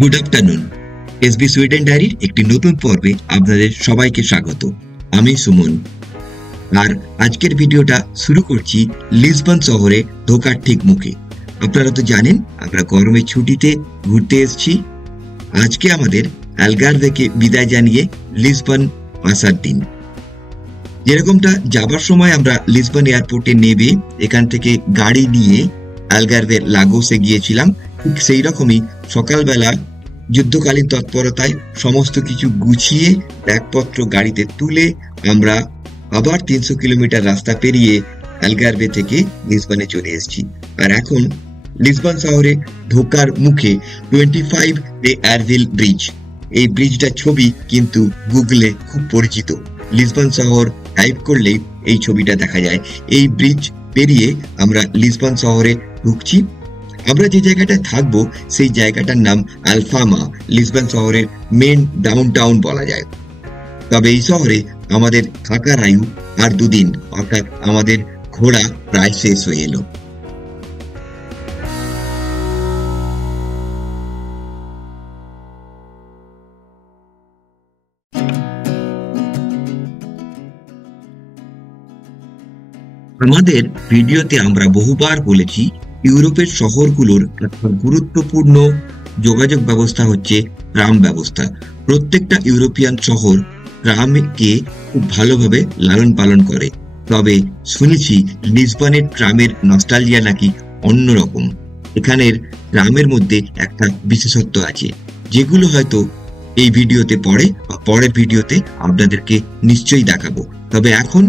Good afternoon. SB Sweden ডায়েরির একটি নতুন পর্বে আপনাদের সবাইকে স্বাগত। আমি সুমন। আর আজকের ভিডিওটা শুরু করছি লিসবন শহরে ঢোকার ঠিক মুখে। আপনারা তো জানেন আমরা গরমের ছুটিতে ঘুরতে এসেছি। আজকে আমাদের অ্যালগারভেকে বিদায় জানিয়ে লিসবন আসার দিন। যেরকমটা যাবার সময় আমরা লিসবন এয়ারপোর্টে নেমে এখান থেকে গাড়ি নিয়ে অ্যালগারভে লাগোসে গিয়েছিলাম, ঠিক সেই রকমই সকালবেলা যুদ্ধকালীন তৎপরতায় সমস্ত কিছু গুছিয়ে ব্যাগপত্র গাড়িতে তুলে আমরা আবার 300 কিলোমিটার রাস্তা পেরিয়ে অ্যালগারভে থেকে লিসবনে চলে এসেছি। আর এখন লিসবন শহরে ঢোকার মুখে 25 দে অ্যারভিল ব্রিজ, এই ব্রিজটার ছবি কিন্তু গুগলে খুব পরিচিত। লিসবন শহর টাইপ করলেই এই ছবিটা দেখা যায়। এই ব্রিজ পেরিয়ে আমরা লিসবন শহরে ঢুকছি। আমরা যে জায়গাটায় থাকবো সেই জায়গাটার নাম আলফামা, লিসবন শহরের মেন ডাউন টাউন বলা যায়। তবে এই শহরে আমাদের থাকার আয়ু আর 2 দিন, অর্থাৎ আমাদের ঘোরা প্রায় শেষ হয়ে এলো। আমাদের ভিডিওতে আমরা বহুবার বলেছি ইউরোপের শহরগুলোর একটা গুরুত্বপূর্ণ যোগাযোগ ব্যবস্থা হচ্ছে ট্রাম ব্যবস্থা। প্রত্যেকটা ইউরোপিয়ান শহর ট্রামকে খুব ভালোভাবে লালন পালন করে। তবে শুনেছি লিসবনের ট্রামের নস্টালজিয়া নাকি অন্যরকম। এখানের ট্রামের মধ্যে একটা বিশেষত্ব আছে, যেগুলো হয়তো এই ভিডিওতে পরে বা পরের ভিডিওতে আপনাদেরকে নিশ্চয়ই দেখাবো। তবে এখন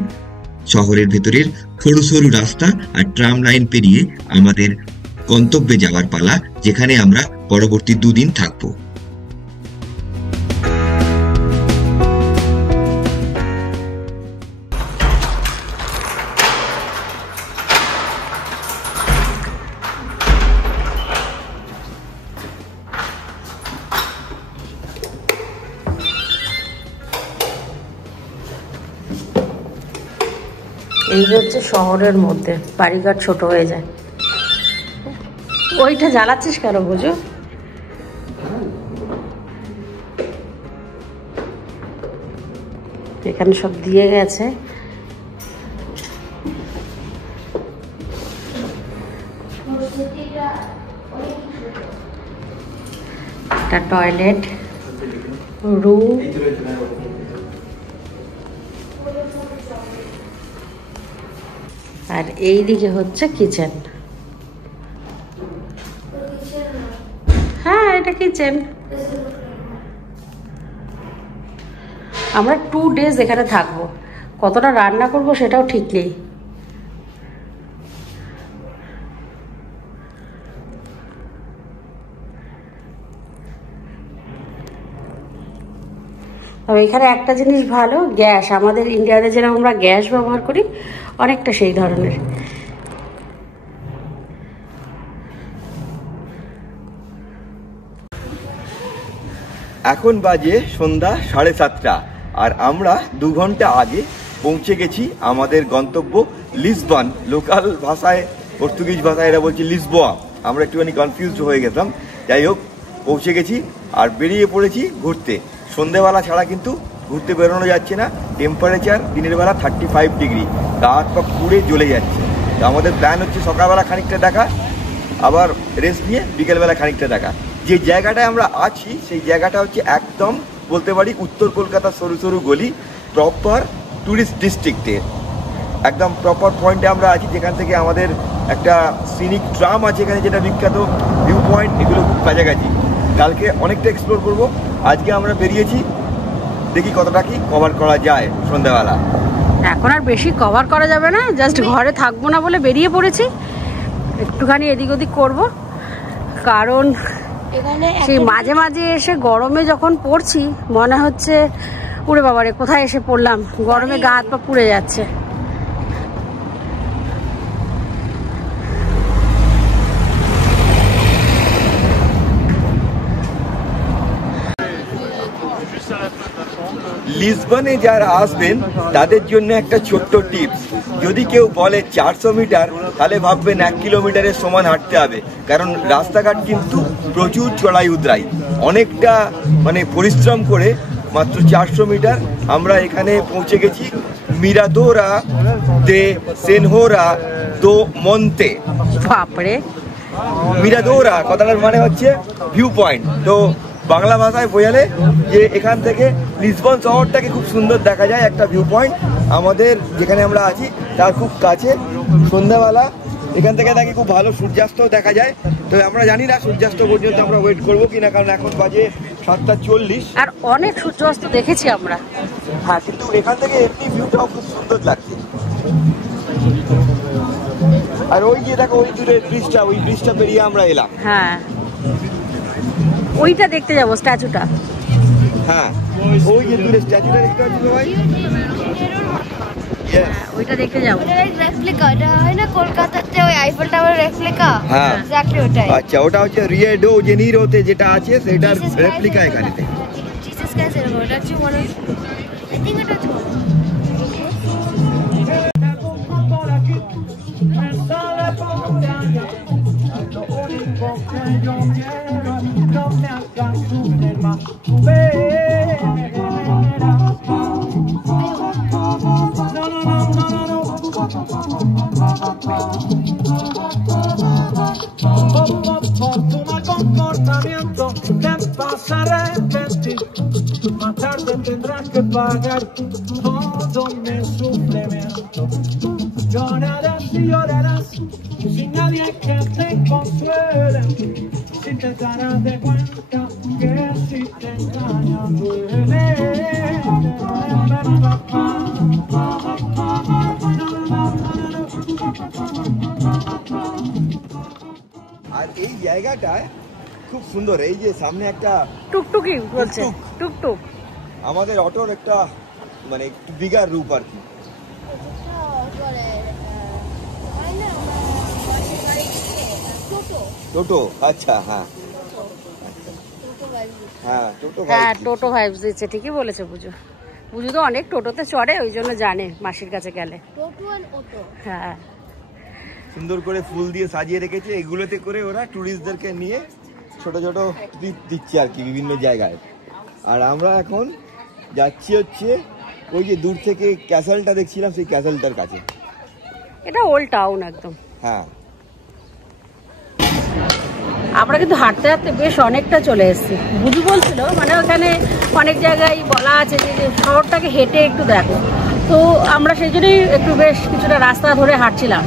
শহরের ভেতরের সরু সরু রাস্তা আর ট্রাম লাইন পেরিয়ে আমাদের গন্তব্যে যাওয়ার পালা, যেখানে আমরা পরবর্তী 2 দিন থাকবো। এই হচ্ছে শহরের মধ্যে বাড়িঘর ছোট হয়ে যায়। ওইটা জ্বালাচ্ছিস কেন বুঝো? এখানে সব দিয়ে গেছে। একটা টয়লেট, রুম, আর এই দিকে হচ্ছে কিচেন। হ্যাঁ, এটা কিচেন। আমরা 2 ডেজ এখানে থাকবো। কতটা রান্না করব সেটাও ঠিক নেই। তবে এখানে একটা জিনিস ভালো, গ্যাস। আমাদের ইন্ডিয়াতে যেরকম আমরা গ্যাস ব্যবহার করি, অনেকটা সেই ধরনের। এখন বাজে সন্ধ্যা 7:30, আর আমরা 2 ঘন্টা আগে পৌঁছে গেছি আমাদের গন্তব্য লিসবন। লোকাল ভাষায়, পর্তুগিজ ভাষায় এরা বলছে লিসবোয়া। আমরা একটুখানি কনফিউজড হয়ে গেছিলাম। যাই হোক, পৌঁছে গেছি আর বেরিয়ে পড়েছি ঘুরতে। সন্ধেবেলা ছাড়া কিন্তু ঘুরতে বেরোনো যাচ্ছে না। টেম্পারেচার দিনের বেলা 35 ডিগ্রি, গা হাত পা পুড়ে জ্বলে যাচ্ছে। তো আমাদের প্ল্যান হচ্ছে সকালবেলা খানিকটা দেখা, আবার রেস্ট নিয়ে বিকেলবেলা খানিকটা দেখা। যে জায়গাটায় আমরা আছি সেই জায়গাটা হচ্ছে একদম বলতে পারি উত্তর কলকাতার সরু সরু গলি, প্রপার ট্যুরিস্ট ডিস্ট্রিক্টে একদম প্রপার পয়েন্টে আমরা আছি, যেখান থেকে আমাদের একটা সিনিক ট্রাম আছে এখানে, যেটা বিখ্যাত ভিউ পয়েন্ট। এগুলো খুব কাছাকাছি। কালকে অনেকটা এক্সপ্লোর করব। আজকে আমরা বেরিয়েছি, দেখি কতটা কি কভার করা যায় সন্ধ্যাবেলা। এখন আর বেশি কভার করা যাবে না, জাস্ট ঘরে থাকবো না বলে বেরিয়ে পড়েছি। একটুখানি এদিক ওদিক করবো, কারণ সেই মাঝে মাঝে এসে গরমে যখন পড়ছি মনে হচ্ছে উড়ে বাবারে কোথায় এসে পড়লাম। গরমে গা হাত পা পুড়ে যাচ্ছে। লিসবনে যারা আসবেন তাদের জন্য একটা ছোট্ট টিপস, যদি কেউ বলে 400 মিটার তাহলে ভাববেন 1 কিলোমিটারের সমান হাঁটতে হবে, কারণ রাস্তাঘাট কিন্তু প্রচুর চড়াই উতরাই। অনেকটা মানে পরিশ্রম করে মাত্র 400 মিটার আমরা এখানে পৌঁছে গেছি, মিরাদোরা দে সেনহোরা দো মন্তে। বাপরে, মিরাদোরা কথাটার মানে হচ্ছে ভিউ পয়েন্ট। তো বাংলা ভাষায় বোঝালে যে এখান থেকে লিসবন শহরটাকে খুব সুন্দর দেখা যায়, একটা ভিউ পয়েন্ট আমাদের যেখানে আমরা আছি তার খুব কাছে। সন্ধ্যাবেলা এখান থেকে নাকি খুব ভালো সূর্যাস্তও দেখা যায়। তো আমরা জানি না সূর্যাস্ত পর্যন্ত আমরা ওয়েট করবো কিনা, কারণ এখন বাজে 7:40। আর অনেক সূর্যাস্ত দেখেছি আমরা। হ্যাঁ, কিন্তু এখান থেকে এমনি ভিউটাও খুব সুন্দর লাগছে। আর ওই যে দেখো ওই দূরে ব্রিজটা, ওই ব্রিজটা পেরিয়ে আমরা এলাম। হ্যাঁ, ওইটা দেখতে যাবো, স্ট্যাচুটা। হ্যাঁ, ওই যে দূরে স্ট্যাচুটা দেখতে পাচ্ছি ভাই, ওইটা দেখতে যাবো। রেপ্লিকা, এটা হয় না কলকাতাতে ওই আইফেল টাওয়ার রেপ্লিকা? হ্যাঁ, এক্স্যাক্টলি ওটাই। আচ্ছা, ওটা হচ্ছে রিও ডি জেনিরোতে যেটা আছে সেটার রেপ্লিকা এখানে। জিসাস ক্রাইস্ট এর ওটা হচ্ছে মনে হয়, আই থিংক এটা হচ্ছে más tarde tendrás que pagar todo mi sufrimiento. Llorarás y llorarás sin nadie que te consuele, si te darás de cuenta que si te engañan duele. আর এই জায়গাটায় খুব সুন্দর, এই যে সামনে একটা টুকটুকি বলছে, টুকটুক আমাদের অটোর একটা মানে একটু বিগার রূপ আর কি। টোটো, আচ্ছা, হ্যাঁ হ্যাঁ, হ্যাঁ, টোটো ভাইবস দিচ্ছে। ঠিকই বলেছে বুঝু। বুঝু তো অনেক টোটোতে চড়ে, ওই জন্য জানে মাসির কাছে গেলে। হ্যাঁ, সুন্দর করে ফুল দিয়ে সাজিয়ে রেখেছে, এগুলোতে করে ওরা টুরিস্টদেরকে নিয়ে ছোট ছোট ট্রিপ দিচ্ছে আর কি বিভিন্ন জায়গায়। আর আমরা এখন যাচ্ছি হচ্ছে ওই যে দূর থেকে ক্যাসেলটা দেখছিলাম, সেই ক্যাসেলটার কাছে। এটা ওল্ড টাউন একদম। হ্যাঁ, আমরা কিন্তু হাঁটতে হাঁটতে বেশ অনেকটা চলে এসেছি। বুঝু বলছিল মানে ওখানে অনেক জায়গায় বলা আছে যে শহরটাকে হেঁটে একটু দেখো। তো আমরা সেই জন্যই একটু বেশ কিছুটা রাস্তা ধরে হাঁটছিলাম।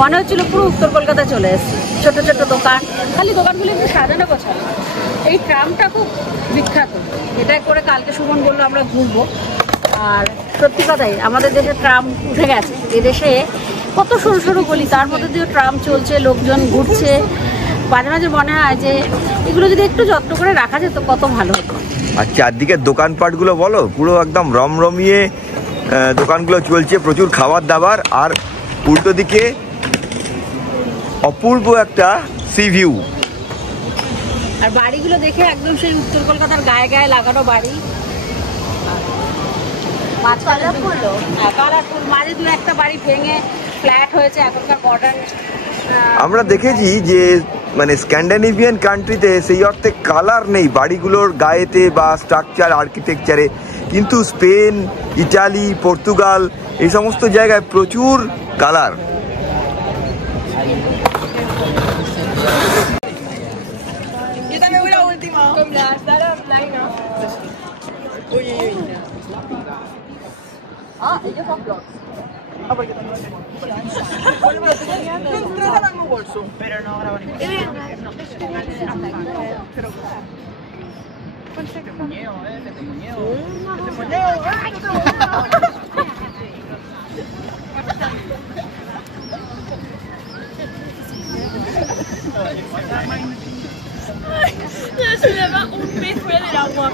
মনে হচ্ছিল পুরো উত্তর কলকাতা চলে এসেছি। ছোট ছোট দোকান, খালি দোকানগুলো একটু সাজানো গোছানো। এই ট্রামটা খুব বিখ্যাত, এটা করে কালকে সুমন বললো আমরা ঘুরবো। আর সত্যি কথাই আমাদের দেশে ট্রাম উঠে গেছে। এদেশে কত সরু সরু গলি, তার মধ্যে দিয়ে ট্রাম চলছে, লোকজন ঘুরছে। মাঝে মাঝে মনে হয় যে এগুলো যদি একটু যত্ন করে রাখা যেত কত ভালো হতো। আর চারদিকে দোকানপাটগুলো বলো, পুরো একদম রমরমিয়ে দোকানগুলো চলছে, প্রচুর খাবার দাবার। আর উল্টো দিকে অপূর্ব একটা সি ভিউ। আর বাড়িগুলো দেখে একদম সেই উত্তর কলকাতার গায়ে গায়ে লাগানো বাড়ি। কালারফুল, মাঝে দু একটা বাড়ি ভেঙে ফ্ল্যাট হয়েছে, এখনকার মডার্ন। আমরা দেখেছি যে মানে স্ক্যান্ডিনেভিয়ান কান্ট্রিতে সেই অর্থে কালার নেই বাড়িগুলোর গায়েতে বা স্ট্রাকচার আর্কিটেকচারে, কিন্তু স্পেন, ইটালি, পর্তুগাল এই সমস্ত জায়গায় প্রচুর colour. Se le va un pez fuera del agua.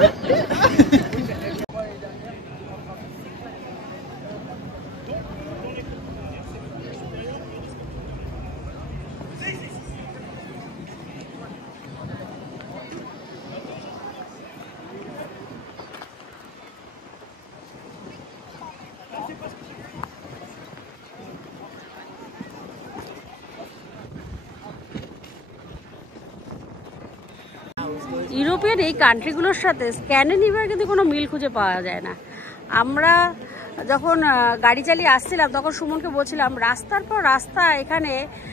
European এই কান্ট্রিগুলোর সাথে স্ক্যান্ডিনেভিয়ার কিন্তু কোনো মিল খুঁজে পাওয়া যায় না। আমরা যখন গাড়ি চালিয়ে আসছিলাম তখন সুমনকে বলছিলাম রাস্তার পর রাস্তা এখানে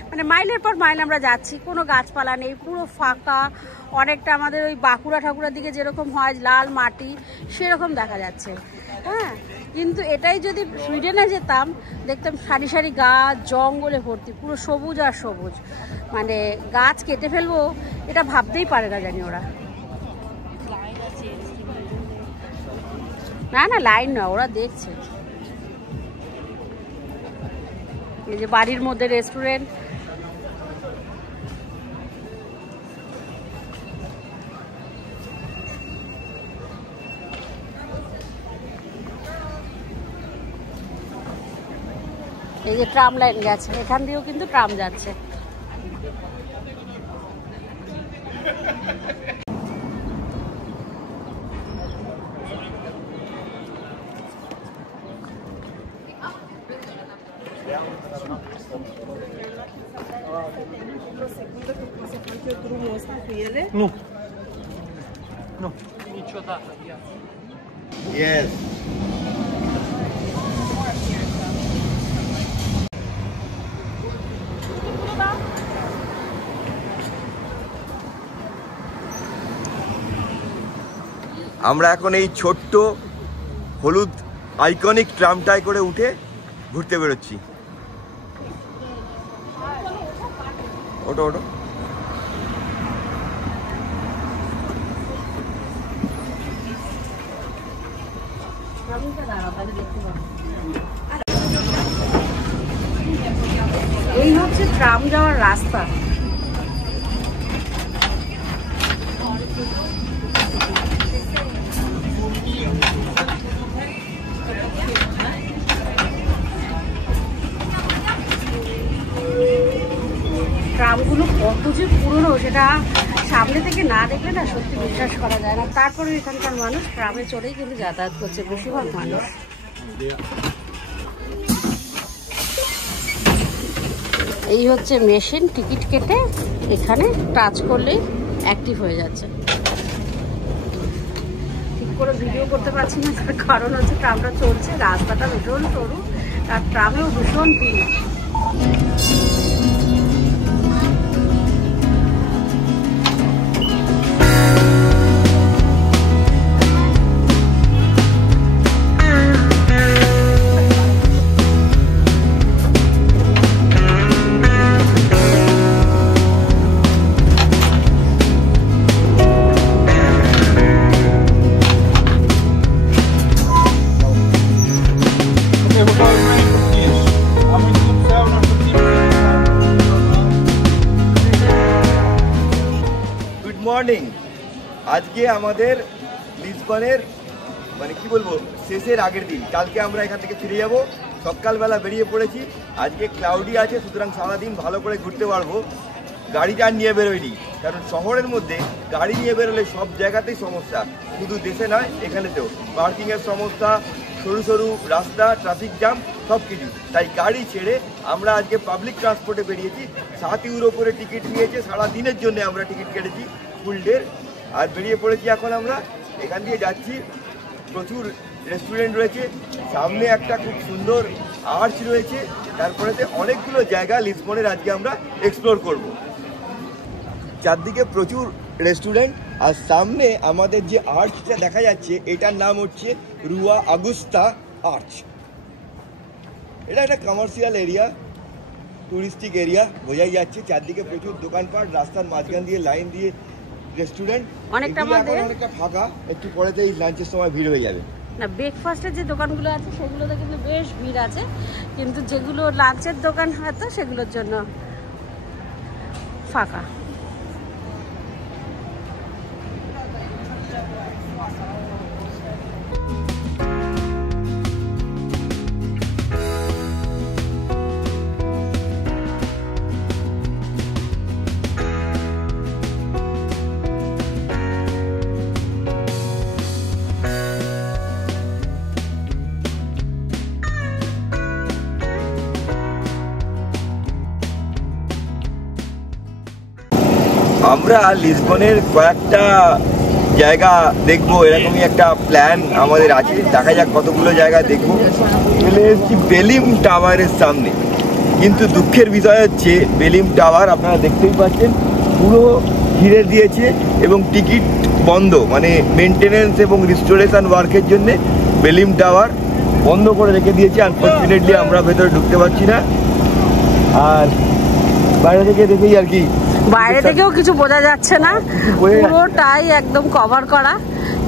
মানে মাইলের পর মাইল আমরা যাচ্ছি, কোনো গাছপালা নেই, পুরো ফাঁকা, অনেকটা আমাদের ওই বাঁকুড়া ঠাকুরার দিকে যেরকম হয় লাল মাটি সেরকম দেখা যাচ্ছে। হ্যাঁ, কিন্তু এটাই যদি সুইডেনে যেতাম দেখতাম সারি সারি গাছ জঙ্গলে ভর্তি, পুরো সবুজ আর সবুজ, মানে গাছ কেটে ফেলবো এটা ভাবতেই পারে না জানি ওরা। না না লাইন না, ওরা দেখছে। এই যে বাড়ির মধ্যে রেস্টুরেন্ট, এই যে ট্রাম লাইন গেছে, এখান দিয়েও কিন্তু ট্রাম যাচ্ছে। Yes. আমরা এখন এই ছোট্ট হলুদ আইকনিক ট্রামটায় করে উঠে ঘুরতে বেরোচ্ছি। ওটো ওটো। এই হচ্ছে ট্রাম যাওয়ার রাস্তা। ট্রামগুলো কত যে পুরনো সেটা সামনে থেকে না দেখলে না সত্যি বিশ্বাস করা যায় না। তারপরে এখানকার মানুষ ট্রামে চড়েই কিন্তু যাতায়াত করছে বেশিরভাগ মানুষ। এই হচ্ছে মেশিন, টিকিট কেটে এখানে টাচ করলেই অ্যাক্টিভ হয়ে যাচ্ছে। ঠিক করে ভিডিও করতে পারছি না, তার কারণ হচ্ছে ট্রামটা চলছে, রাস্তাটা ভীষণ সরু আর ট্রামেও ভীষণ ভিড়। মর্নিং। আজকে আমাদের লিসবনের মানে কি বলবো শেষের আগের দিন। কালকে আমরা এখান থেকে ফিরে যাব, সকালবেলা বেরিয়ে পড়েছি। আজকে ক্লাউডি আছে, সুতরাং সারাদিন ভালো করে ঘুরতে পারবো। গাড়িটা নিয়ে বেরোয়নি, কারণ শহরের মধ্যে গাড়ি নিয়ে বেরোলে সব জায়গাতেই সমস্যা, শুধু দেশে নয় এখানেতেও পার্কিংয়ের সমস্যা, সরু সরু রাস্তা, ট্রাফিক জ্যাম সব কিছু। তাই গাড়ি ছেড়ে আমরা আজকে পাবলিক ট্রান্সপোর্টে বেরিয়েছি। 7 ইউরো করে টিকিট নিয়েছে, সারা দিনের জন্য আমরা টিকিট কেটেছি ফুল ডে, আর বেরিয়ে পড়েছি। এখন আমরা এখান দিয়ে যাচ্ছি, প্রচুর রেস্টুরেন্ট রয়েছে, সামনে একটা খুব সুন্দর আর্চ রয়েছে, তারপরেতে অনেকগুলো জায়গা লিসবনের আজকে আমরা এক্সপ্লোর করব। চারদিকে প্রচুর রেস্টুরেন্ট, আর সামনে আমাদের যে আর্চটা দেখা যাচ্ছে এটার নাম হচ্ছে রুয়া আগুস্তা আর্চ। এটা একটা কমার্শিয়াল এরিয়া, টুরিস্টিক এরিয়া বোঝাই যাচ্ছে। চারদিকে প্রচুর দোকানপাট, রাস্তার মাঝখান দিয়ে লাইন দিয়ে রেস্টুরেন্ট, অনেকটা ফাঁকা। একটু পরেতেই লাঞ্চের সময় ভিড় হয়ে যাবে। না, ব্রেকফাস্টের যে দোকানগুলো আছে সেগুলোতে কিন্তু বেশ ভিড় আছে, কিন্তু যেগুলো লাঞ্চের দোকান হয়তো সেগুলোর জন্য ফাঁকা। আমরা লিসবনের কয়েকটা জায়গা দেখবো এরকমই একটা প্ল্যান আমাদের আছে। দেখা যাক কতগুলো জায়গা দেখবো। চলে এসেছি বেলিম টাওয়ারের সামনে, কিন্তু দুঃখের বিষয় হচ্ছে বেলিম টাওয়ার আপনারা দেখতেই পাচ্ছেন পুরো ঘিরে দিয়েছে এবং টিকিট বন্ধ, মানে মেনটেনেন্স এবং রিস্টোরেশন ওয়ার্কের জন্য বেলিম টাওয়ার বন্ধ করে রেখে দিয়েছে। আনফর্চুনেটলি আমরা ভেতরে ঢুকতে পারছি না। আর বাইরে থেকে দেখেই আর কি, বাইরে থেকেও কিছু বোঝা যাচ্ছে না, পুরোটাই একদম কভার করা।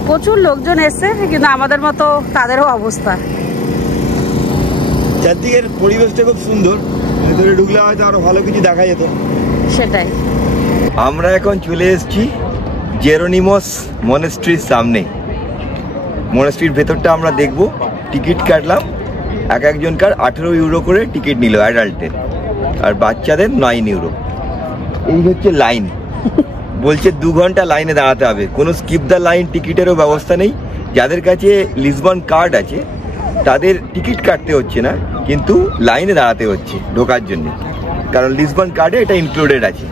প্রচুর লোকজন এসছে, কিন্তু আমাদের মতো তাদেরও অবস্থা। চারদিকের পরিবেশটা খুব সুন্দর, ভেতরে ঢুকলে হয়তো আরো ভালো কিছু দেখা যেত। সেটাই। আমরা এখন চলে এসেছি জেরোনিমস মনেস্ট্রির সামনে। মনেস্ট্রির ভেতরটা আমরা দেখবো। টিকিট কাটলাম, একজনকার 18 ইউরো করে টিকিট নিল অ্যাডাল্টের, আর বাচ্চাদের 9 ইউরো। এই হচ্ছে লাইন। বলছে 2 ঘন্টা লাইনে দাঁড়াতে হবে, কোনো স্কিপ দ্য লাইন টিকিটেরও ব্যবস্থা নেই। যাদের কাছে লিসবন কার্ড আছে তাদের টিকিট কাটতে হচ্ছে না, কিন্তু লাইনে দাঁড়াতে হচ্ছে ঢোকার জন্য, কারণ লিসবন কার্ডে এটা ইনক্লুডেড আছে।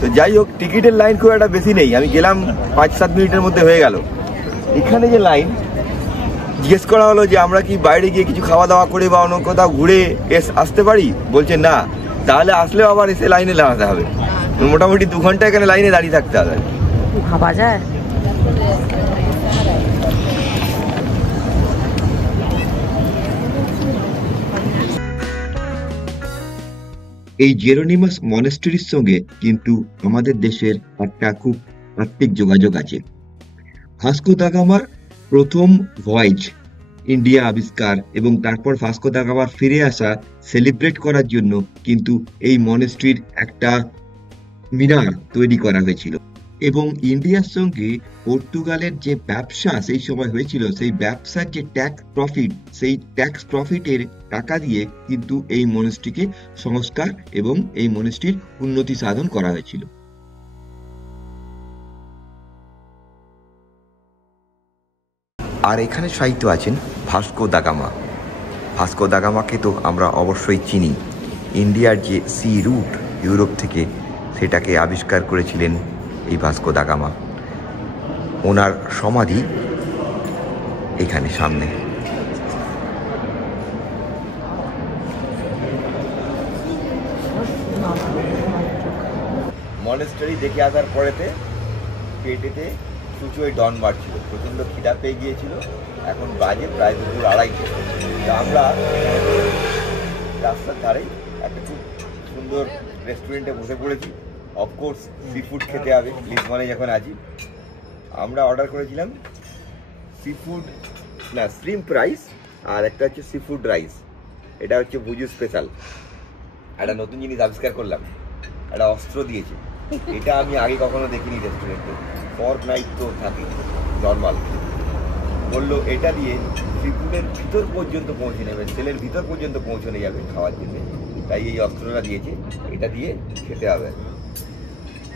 তো যাই হোক, টিকিটের লাইন খুব একটা বেশি নেই। আমি গেলাম 5-7 মিনিটের মধ্যে হয়ে গেল। এখানে যে লাইন, জিজ্ঞেস করা হলো যে আমরা কি বাইরে গিয়ে কিছু খাওয়া দাওয়া করে বা অন্য কোথাও ঘুরে আসতে পারি, বলছে না, তাহলে আসলেও আবার এসে লাইনে দাঁড়াতে হবে। মোটামুটি 2 ঘন্টা এখানে লাইনে দাঁড়িয়ে থাকতে হবে। ভাবা যায়। এই জেরোনিমাস মনেস্ট্রির সঙ্গে কিন্তু আমাদের দেশের একটা খুব আত্মিক যোগাযোগ আছে। ভাস্কো দা গামার প্রথম ভয়েজ ইন্ডিয়া আবিষ্কার এবং তারপর ভাস্কো দা গামার ফিরে আসা সেলিব্রেট করার জন্য কিন্তু এই মনেস্ট্রির একটা মিনার তৈরি করা হয়েছিল। এবং ইন্ডিয়ার সঙ্গে পর্তুগালের যে ব্যবসা সেই সময় হয়েছিল, সেই ব্যবসার যে ট্যাক্স প্রফিট, সেই ট্যাক্স প্রফিটের টাকা দিয়ে কিন্তু এই মনেস্ট্রিকে সংস্কার এবং এই মনেস্ট্রির উন্নতি সাধন করা হয়েছিল। আর এখানে সাহিত্য আছেন Vasco da Gama. Vasco da গামাকে তো আমরা অবশ্যই চিনি। ইন্ডিয়ার যে সি রুট ইউরোপ থেকে, সেটাকে আবিষ্কার করেছিলেন এই ভাস্কো দা গামা। ওনার সমাধি এখানে সামনে। মনেস্টারি দেখে আসার পরেতে পেটেতে প্রচুর ডন বাড়ছিল, প্রচণ্ড খিদা পেয়ে গিয়েছিল। এখন বাজে প্রায় 2:30। আমরা রাস্তার ধারে একটা খুব সুন্দর রেস্টুরেন্টে বসে পড়েছি। অফকোর্স সি ফুড খেতে হবে, লিসবনে যখন আছি। আমরা অর্ডার করেছিলাম সি ফুড না শ্রিম্প রাইস, আর একটা হচ্ছে সি ফুড রাইস। এটা হচ্ছে ভুজু স্পেশাল। একটা নতুন জিনিস আবিষ্কার করলাম, একটা অস্ত্র দিয়েছে। এটা আমি আগে কখনো দেখিনি রেস্টুরেন্টে। পর্ক নাইট তো থাকে নর্মাল, বললো এটা দিয়ে সি ফুডের ভিতর পর্যন্ত পৌঁছে নেবে, তেলের ভিতর পর্যন্ত পৌঁছানো যাবে খাওয়ার জন্য। তাই এই অস্ত্রটা দিয়েছে, এটা দিয়ে খেতে হবে।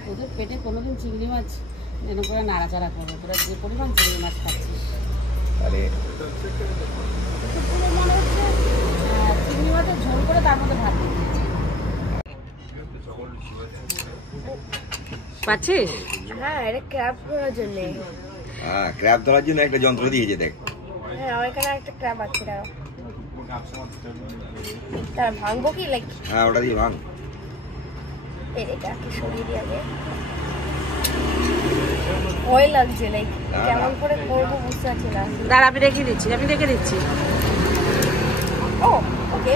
তোদের পেটে কোনোদিন চিংড়ি মাছ যেন করে নাড়াচাড়া করবে, তোরা যে পরিমাণ চিংড়ি মাছ খাচ্ছিস। তাহলে মনে হচ্ছে চিংড়ি মাছের ঝোল করে তার মধ্যে ভাত দিয়ে দিয়েছে। পাচ্ছিস? হ্যাঁ, এটা ক্র্যাব ধরার জন্য। হ্যাঁ, ক্র্যাব ধরার জন্য একটা যন্ত্র দিয়েছে, দেখ। হ্যাঁ, ওইখানে একটা ক্র্যাব আছে। তার ভাঙবো কি লাইক? হ্যাঁ, ওটা দিয়ে ভাঙ। এটা কি সরিয়ে দিয়ে আগে ভয় লাগছে, লাইক কেমন করে করবো বুঝতে পারছি না। দাঁড়া, আমি রেখে দিচ্ছি। ও ওকে,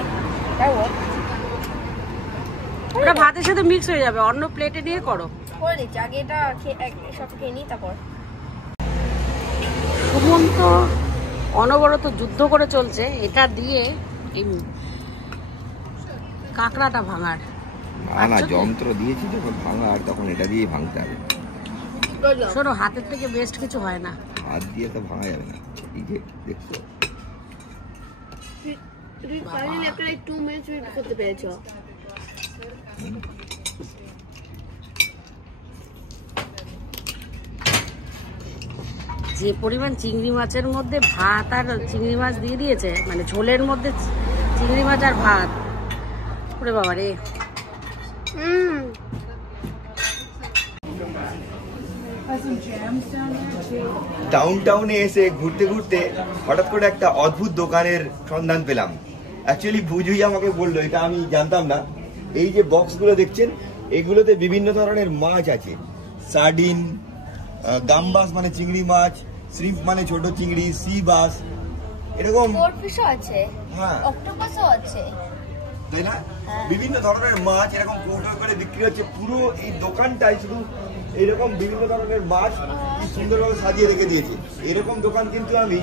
ওটা ভাতের সাথে মিক্স হয়ে যাবে, অন্য প্লেটে নিয়ে করো। করে দিচ্ছি, আগে এটা সব খেয়ে নিই তারপর। সুমন্ত অনবরত যুদ্ধ করে চলছে এটা দিয়ে এই কাঁকড়াটা ভাঙার। না, যন্ত্র দিয়েছি যখন ভাঙার, তখন এটা দিয়ে ভাঙতে হবে। শোনো, হাতের থেকে বেস্ট কিছু হয় না। হাত দিয়ে তো ভাঙা যাবে না। এই যে দেখছো, তুমি ফাইনালি একটা 2 মিনিটস ওয়েট করতে পেরেছো। যে পরিমাণ চিংড়ি মাছের মধ্যে ভাত আর চিংড়ি মাছ দিয়ে দিয়েছে, মানে ঝোলের মধ্যে চিংড়ি মাছ আর ভাত, ওরে বাবা রে। ডাউন টাউনে এসে ঘুরতে ঘুরতে হঠাৎ করে একটা অদ্ভুত দোকানের সন্ধান পেলাম। অ্যাকচুয়ালি ভুজুই আমাকে বললো, এটা আমি জানতাম না। এই যে বক্সগুলো দেখছেন, এগুলোতে বিভিন্ন ধরনের মাছ আছে। সার্ডিন, গাম্বাস মানে চিংড়ি মাছ, শ্রিম্প মানে ছোট চিংড়ি, সি বাস, এরকম গোল্ডফিশও আছে, হ্যাঁ অক্টোপাসও আছে, তাই না? বিভিন্ন ধরনের মাছ এরকম কৌটো করে বিক্রি হচ্ছে। পুরো এই দোকানটাই শুধু এরকম বিভিন্ন ধরনের মাছ কি সুন্দরভাবে সাজিয়ে রেখে দিয়েছে। এরকম দোকান কিন্তু আমি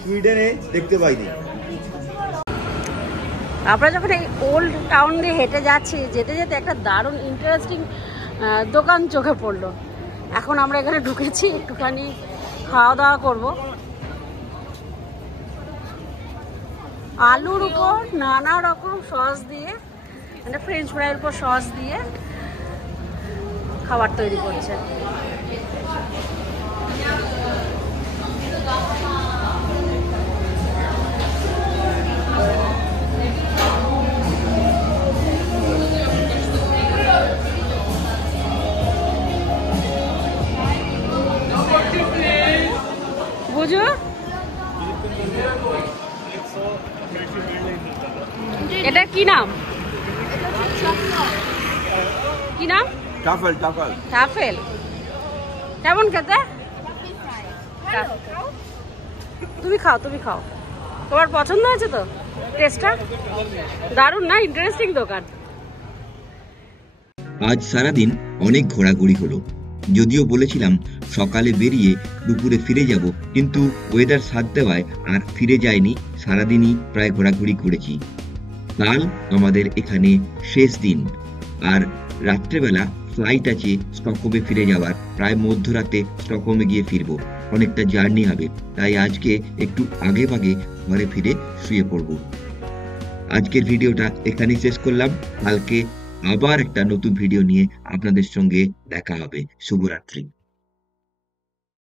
সুইডেনে দেখতে পাইনি। আমরা যখন এই ওল্ড টাউন দিয়ে হেঁটে যাচ্ছি, যেতে যেতে একটা দারুণ ইন্টারেস্টিং দোকান চোখে পড়লো। এখন আমরা এখানে ঢুকেছি, একটুখানি খাওয়া দাওয়া করবো। আলুর উপর নানা রকম সস দিয়ে, মানে ফ্রেঞ্চ ফ্রাইয়ের উপর সস দিয়ে খাবার তৈরি করছে। বুঝো এটা কি নাম? কি নাম? টাফেল। টাফেল টাফেল কেমন খেতে? তুমি খাও, তুমি খাও। তোমার পছন্দ হয়েছে তো টেস্টটা? দারুণ না? ইন্টারেস্টিং দোকান। আজ সারাদিন অনেক ঘোরাঘুরি হলো। যদিও বলেছিলাম সকালে বেরিয়ে দুপুরে ফিরে যাব, কিন্তু ওয়েদার সাথ দেওয়ায় আর ফিরে যায়নি। সারাদিনই প্রায় ঘোরাঘুরি করেছি। কাল আমাদের এখানে শেষ দিন, আর রাত্রেবেলা ফ্লাইট আছে স্টকহোমে ফিরে যাওয়ার। প্রায় মধ্যরাতে স্টকহোমে গিয়ে ফিরবো। অনেকটা জার্নি হবে, তাই আজকে একটু আগে ভাগে ঘরে ফিরে শুয়ে পড়ব। আজকের ভিডিওটা এখানেই শেষ করলাম। কালকে আবার একটা নতুন ভিডিও নিয়ে আপনাদের সঙ্গে দেখা হবে। শুভরাত্রি।